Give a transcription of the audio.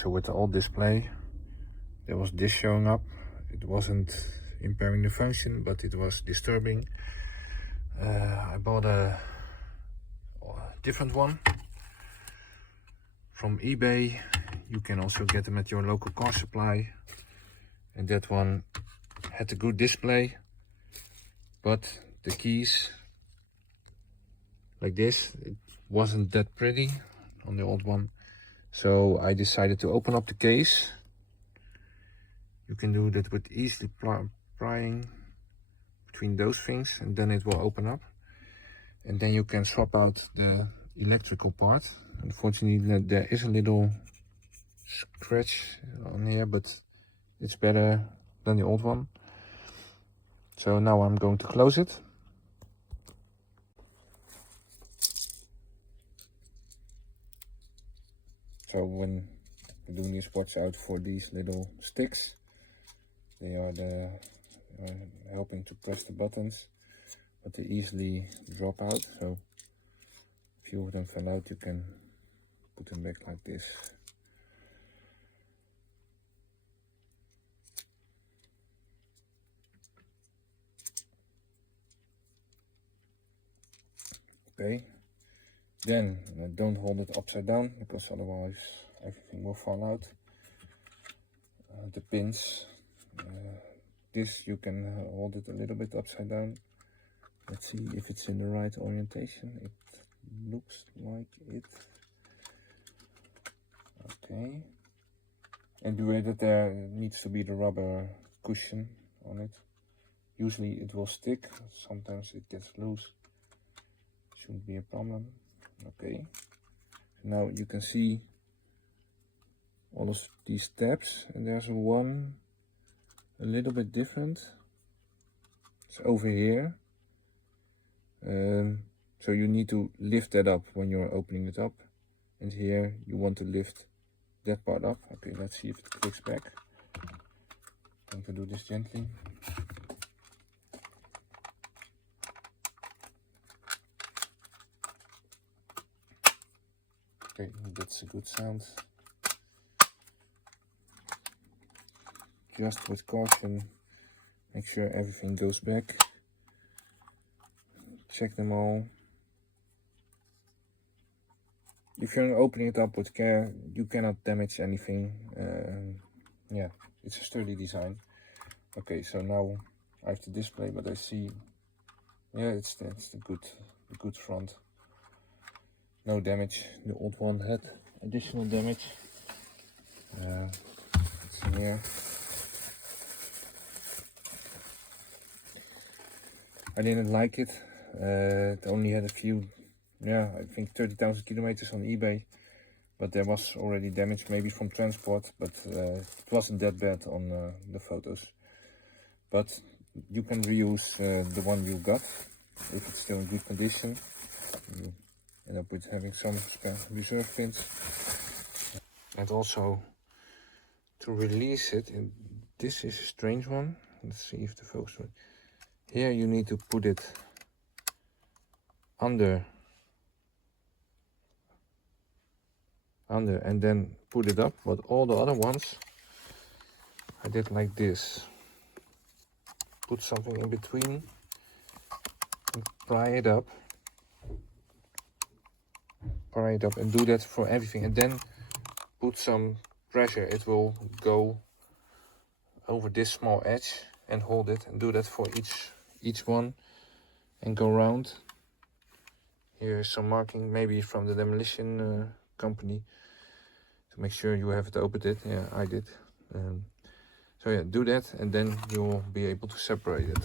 So with the old display, there was this showing up. It wasn't impairing the function, but it was disturbing. I bought a different one from eBay. You can also get them at your local car supply. And that one had a good display, but the keys, like this, it wasn't that pretty on the old one. So I decided to open up the case. You can do that with easily prying between those things, and then it will open up. And then you can swap out the electrical part. Unfortunately, there is a little scratch on here, but it's better than the old one. So now I'm going to close it. So when you're doing this, watch out for these little sticks. They are helping to press the buttons, but they easily drop out. So if a few of them fell out, you can put them back like this. Okay, then don't hold it upside down, because otherwise everything will fall out. The pins, this you can hold it a little bit upside down. Let's see if it's in the right orientation. It looks like it. Okay, and beware that there needs to be the rubber cushion on it. Usually it will stick, sometimes it gets loose. Shouldn't be a problem. Okay, now you can see all of these tabs, and there's one a little bit different. It's over here. So you need to lift that up when you're opening it up, and here you want to lift that part up. Okay, let's see if it clicks back. I'm going to do this gently. Okay, that's a good sound. Just with caution, make sure everything goes back. Check them all. If you're opening it up with care, you cannot damage anything. Yeah, it's a sturdy design. Okay, so now I have the display, but I see, yeah, it's the good front. No damage. The old one had additional damage. It's here. I didn't like it. It only had a few, yeah, I think 30,000 kilometers on eBay, but there was already damage, maybe from transport, but it wasn't that bad on the photos. But you can reuse the one you got if it's still in good condition. You end up with having some reserve pins. And also to release it, and this is a strange one. Let's see if the focus works. Here you need to put it under and then put it up, but all the other ones I did like this. Put something in between and pry it up, and do that for everything, and then put some pressure. It will go over this small edge and hold it, and do that for each one and go round. Here is some marking, maybe from the demolition company, to make sure you haven't opened it. Yeah, I did. So yeah, do that, and then you'll be able to separate it.